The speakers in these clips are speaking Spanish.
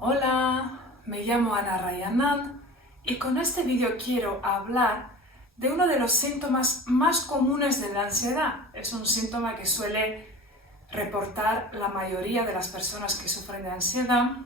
Hola, me llamo Ana Rayanand y con este vídeo quiero hablar de uno de los síntomas más comunes de la ansiedad. Es un síntoma que suele reportar la mayoría de las personas que sufren de ansiedad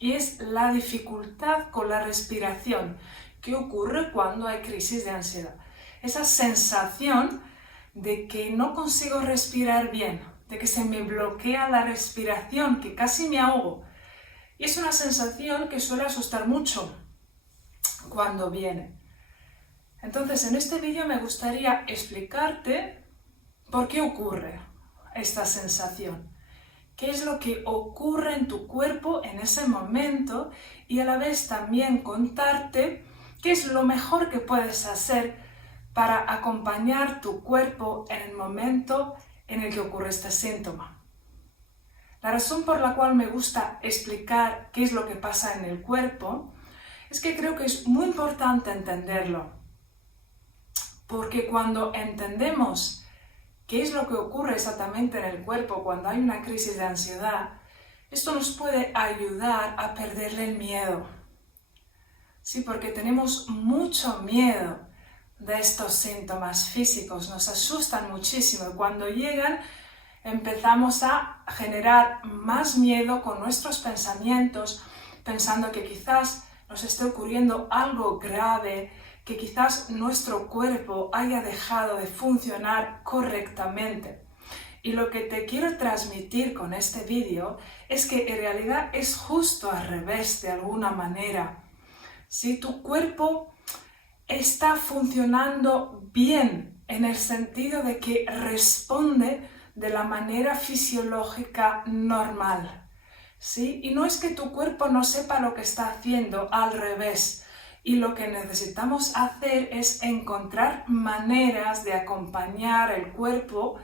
y es la dificultad con la respiración que ocurre cuando hay crisis de ansiedad. Esa sensación de que no consigo respirar bien, de que se me bloquea la respiración, que casi me ahogo. Y es una sensación que suele asustar mucho cuando viene. Entonces, en este vídeo me gustaría explicarte por qué ocurre esta sensación, qué es lo que ocurre en tu cuerpo en ese momento y a la vez también contarte qué es lo mejor que puedes hacer para acompañar tu cuerpo en el momento en el que ocurre este síntoma. La razón por la cual me gusta explicar qué es lo que pasa en el cuerpo es que creo que es muy importante entenderlo, porque cuando entendemos qué es lo que ocurre exactamente en el cuerpo cuando hay una crisis de ansiedad, esto nos puede ayudar a perderle el miedo. Sí, porque tenemos mucho miedo de estos síntomas físicos, nos asustan muchísimo y cuando llegan empezamos a generar más miedo con nuestros pensamientos, pensando que quizás nos esté ocurriendo algo grave, que quizás nuestro cuerpo haya dejado de funcionar correctamente. Y lo que te quiero transmitir con este vídeo es que en realidad es justo al revés de alguna manera. Si tu cuerpo está funcionando bien en el sentido de que responde de la manera fisiológica normal, ¿sí? Y no es que tu cuerpo no sepa lo que está haciendo, al revés. Y lo que necesitamos hacer es encontrar maneras de acompañar el cuerpo,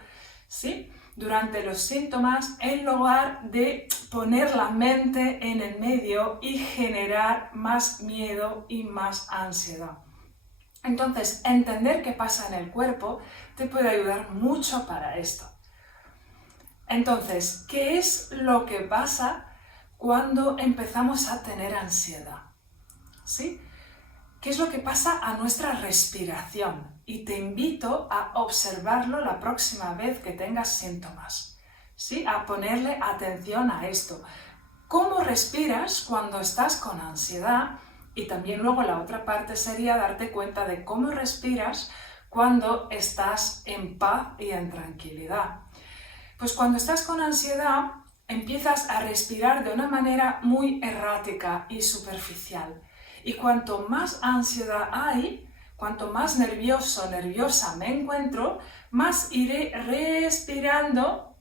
¿sí?, durante los síntomas, en lugar de poner la mente en el medio y generar más miedo y más ansiedad. Entonces, entender qué pasa en el cuerpo te puede ayudar mucho para esto. Entonces, ¿qué es lo que pasa cuando empezamos a tener ansiedad? ¿Sí? ¿Qué es lo que pasa a nuestra respiración? Y te invito a observarlo la próxima vez que tengas síntomas, ¿sí? A ponerle atención a esto. ¿Cómo respiras cuando estás con ansiedad? Y también luego la otra parte sería darte cuenta de cómo respiras cuando estás en paz y en tranquilidad. Pues cuando estás con ansiedad empiezas a respirar de una manera muy errática y superficial. Y cuanto más ansiedad hay, cuanto más nervioso, nerviosa me encuentro, más iré respirando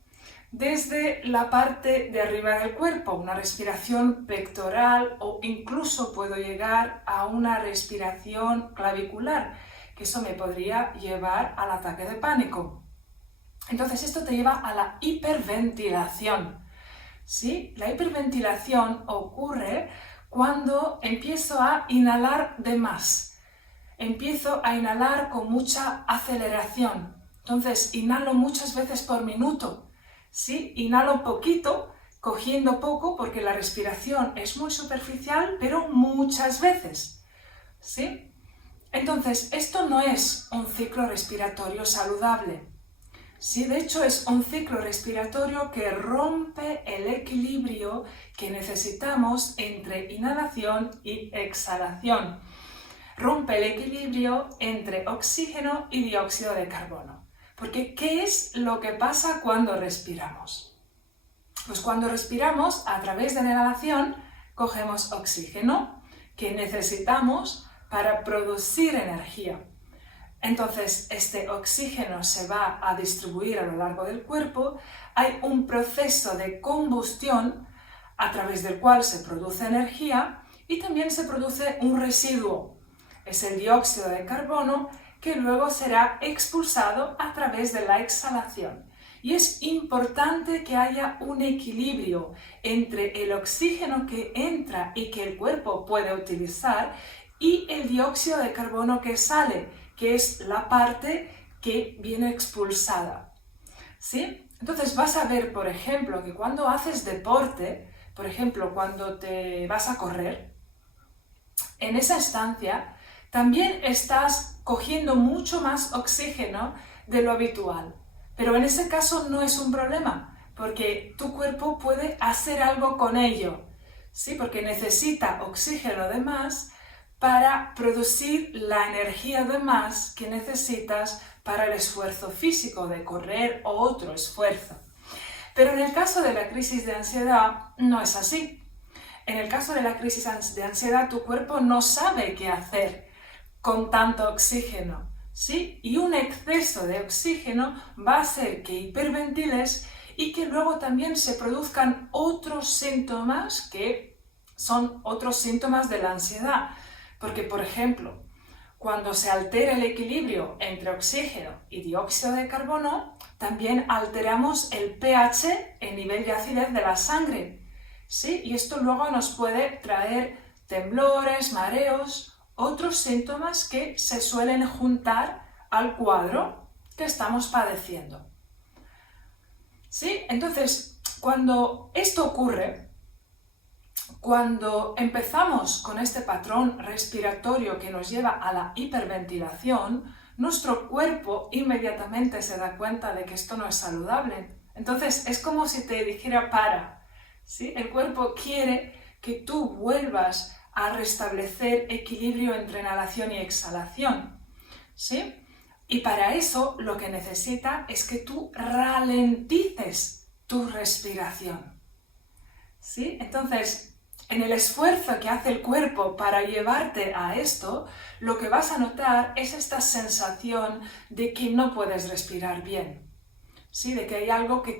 desde la parte de arriba del cuerpo, una respiración pectoral o incluso puedo llegar a una respiración clavicular, que eso me podría llevar al ataque de pánico. Entonces esto te lleva a la hiperventilación, ¿sí? La hiperventilación ocurre cuando empiezo a inhalar de más, empiezo a inhalar con mucha aceleración, entonces inhalo muchas veces por minuto, ¿sí? Inhalo poquito, cogiendo poco porque la respiración es muy superficial, pero muchas veces, ¿sí? Entonces esto no es un ciclo respiratorio saludable. Sí, de hecho es un ciclo respiratorio que rompe el equilibrio que necesitamos entre inhalación y exhalación. Rompe el equilibrio entre oxígeno y dióxido de carbono. Porque, ¿qué es lo que pasa cuando respiramos? Pues cuando respiramos, a través de la inhalación, cogemos oxígeno que necesitamos para producir energía. Entonces, este oxígeno se va a distribuir a lo largo del cuerpo, hay un proceso de combustión a través del cual se produce energía y también se produce un residuo, es el dióxido de carbono que luego será expulsado a través de la exhalación. Y es importante que haya un equilibrio entre el oxígeno que entra y que el cuerpo puede utilizar y el dióxido de carbono que sale, que es la parte que viene expulsada, ¿sí? Entonces vas a ver, por ejemplo, que cuando haces deporte, por ejemplo, cuando te vas a correr, en esa estancia también estás cogiendo mucho más oxígeno de lo habitual. Pero en ese caso no es un problema, porque tu cuerpo puede hacer algo con ello, ¿sí? Porque necesita oxígeno de más para producir la energía de más que necesitas para el esfuerzo físico de correr o otro esfuerzo. Pero en el caso de la crisis de ansiedad no es así. En el caso de la crisis de ansiedad, tu cuerpo no sabe qué hacer con tanto oxígeno, ¿sí? Y un exceso de oxígeno va a hacer que hiperventiles y que luego también se produzcan otros síntomas que son otros síntomas de la ansiedad. Porque, por ejemplo, cuando se altera el equilibrio entre oxígeno y dióxido de carbono, también alteramos el pH, el nivel de acidez de la sangre, ¿sí? Y esto luego nos puede traer temblores, mareos, otros síntomas que se suelen juntar al cuadro que estamos padeciendo. ¿Sí? Entonces, cuando esto ocurre, cuando empezamos con este patrón respiratorio que nos lleva a la hiperventilación, nuestro cuerpo inmediatamente se da cuenta de que esto no es saludable. Entonces, es como si te dijera para, ¿sí? El cuerpo quiere que tú vuelvas a restablecer equilibrio entre inhalación y exhalación, ¿sí? Y para eso lo que necesita es que tú ralentices tu respiración, ¿sí? Entonces, en el esfuerzo que hace el cuerpo para llevarte a esto, lo que vas a notar es esta sensación de que no puedes respirar bien, ¿sí? De que hay algo que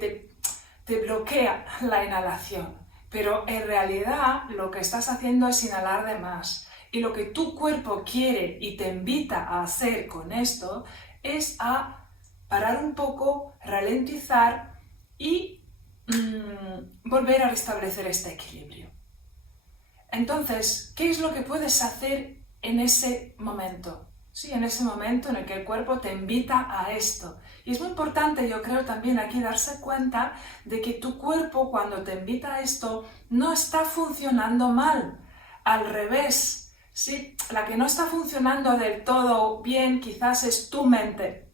te bloquea la inhalación. Pero en realidad lo que estás haciendo es inhalar de más. Y lo que tu cuerpo quiere y te invita a hacer con esto es a parar un poco, ralentizar y volver a restablecer este equilibrio. Entonces, ¿qué es lo que puedes hacer en ese momento? Sí, en ese momento en el que el cuerpo te invita a esto. Y es muy importante, yo creo, también aquí darse cuenta de que tu cuerpo, cuando te invita a esto, no está funcionando mal. Al revés, ¿sí? La que no está funcionando del todo bien quizás es tu mente.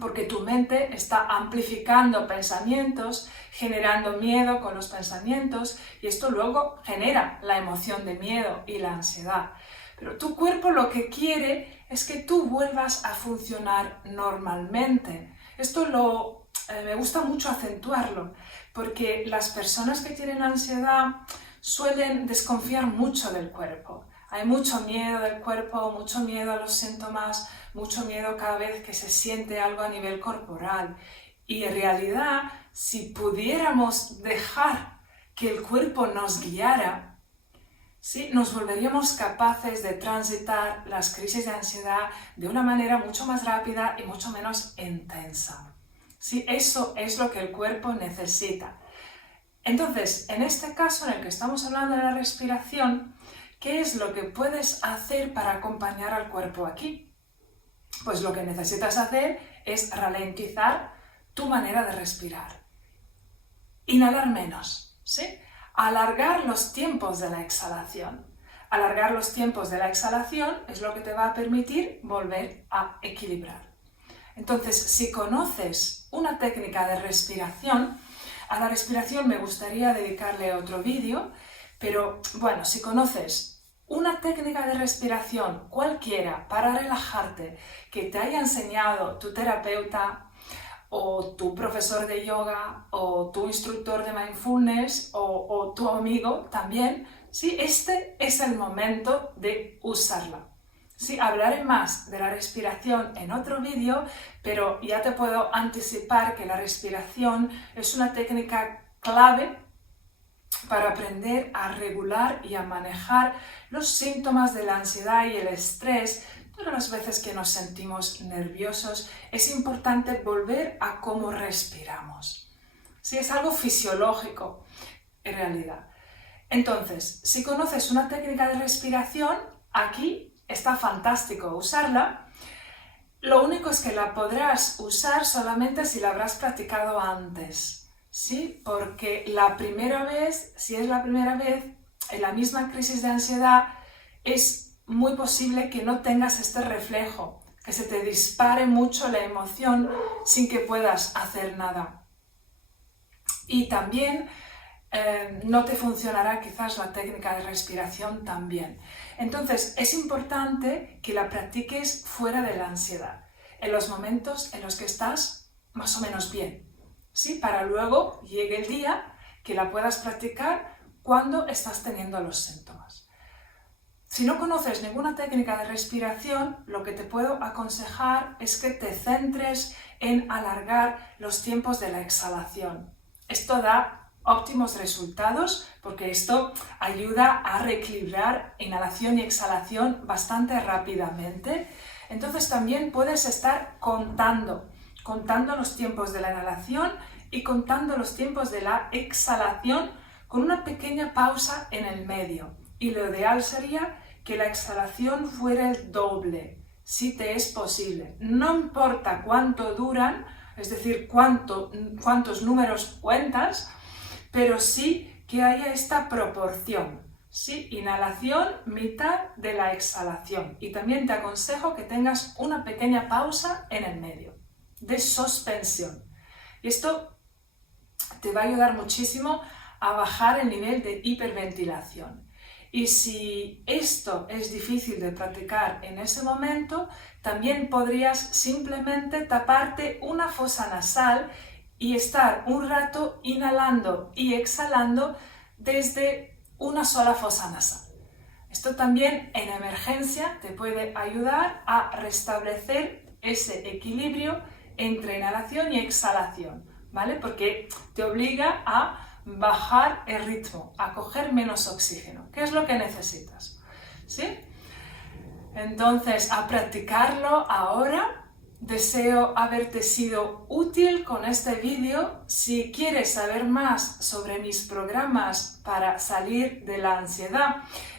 Porque tu mente está amplificando pensamientos, generando miedo con los pensamientos y esto luego genera la emoción de miedo y la ansiedad. Pero tu cuerpo lo que quiere es que tú vuelvas a funcionar normalmente. Esto me gusta mucho acentuarlo, porque las personas que tienen ansiedad suelen desconfiar mucho del cuerpo. Hay mucho miedo del cuerpo, mucho miedo a los síntomas, mucho miedo cada vez que se siente algo a nivel corporal. Y en realidad, si pudiéramos dejar que el cuerpo nos guiara, ¿sí? Nos volveríamos capaces de transitar las crisis de ansiedad de una manera mucho más rápida y mucho menos intensa. ¿Sí? Eso es lo que el cuerpo necesita. Entonces, en este caso en el que estamos hablando de la respiración, ¿qué es lo que puedes hacer para acompañar al cuerpo aquí? Pues lo que necesitas hacer es ralentizar tu manera de respirar. Inhalar menos, ¿sí? Alargar los tiempos de la exhalación. Alargar los tiempos de la exhalación es lo que te va a permitir volver a equilibrar. Entonces, si conoces una técnica de respiración, a la respiración me gustaría dedicarle otro vídeo, pero bueno, si conoces una técnica de respiración cualquiera para relajarte que te haya enseñado tu terapeuta o tu profesor de yoga o tu instructor de mindfulness o tu amigo también, ¿sí? Este es el momento de usarla. Sí, hablaré más de la respiración en otro vídeo, pero ya te puedo anticipar que la respiración es una técnica clave para aprender a regular y a manejar los síntomas de la ansiedad y el estrés. Todas las veces que nos sentimos nerviosos es importante volver a cómo respiramos. Sí, es algo fisiológico en realidad. Entonces, si conoces una técnica de respiración, aquí está fantástico usarla. Lo único es que la podrás usar solamente si la habrás practicado antes. ¿sí? Porque la primera vez, si es la primera vez, en la misma crisis de ansiedad, es muy posible que no tengas este reflejo, que se te dispare mucho la emoción sin que puedas hacer nada. Y también no te funcionará quizás la técnica de respiración también. Entonces es importante que la practiques fuera de la ansiedad, en los momentos en los que estás más o menos bien, ¿sí? Para luego llegue el día que la puedas practicar cuando estás teniendo los síntomas. Si no conoces ninguna técnica de respiración, lo que te puedo aconsejar es que te centres en alargar los tiempos de la exhalación. Esto da óptimos resultados porque esto ayuda a reequilibrar inhalación y exhalación bastante rápidamente. Entonces también puedes estar contando los tiempos de la inhalación y contando los tiempos de la exhalación con una pequeña pausa en el medio. Y lo ideal sería que la exhalación fuera el doble, si te es posible. No importa cuánto duran, es decir, cuántos números cuentas, pero sí que haya esta proporción, ¿sí? Inhalación, mitad de la exhalación. Y también te aconsejo que tengas una pequeña pausa en el medio, de suspensión. Y esto te va a ayudar muchísimo a bajar el nivel de hiperventilación. Y si esto es difícil de practicar en ese momento, también podrías simplemente taparte una fosa nasal y estar un rato inhalando y exhalando desde una sola fosa nasal. Esto también en emergencia te puede ayudar a restablecer ese equilibrio entre inhalación y exhalación, ¿vale? Porque te obliga a bajar el ritmo, a coger menos oxígeno, que es lo que necesitas, ¿sí? Entonces, a practicarlo ahora. Deseo haberte sido útil con este vídeo. Si quieres saber más sobre mis programas para salir de la ansiedad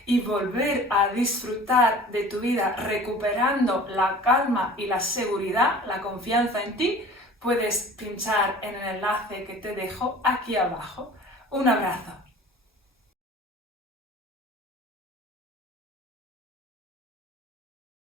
y volver a disfrutar de tu vida recuperando la calma y la seguridad, la confianza en ti, puedes pinchar en el enlace que te dejo aquí abajo. Un abrazo.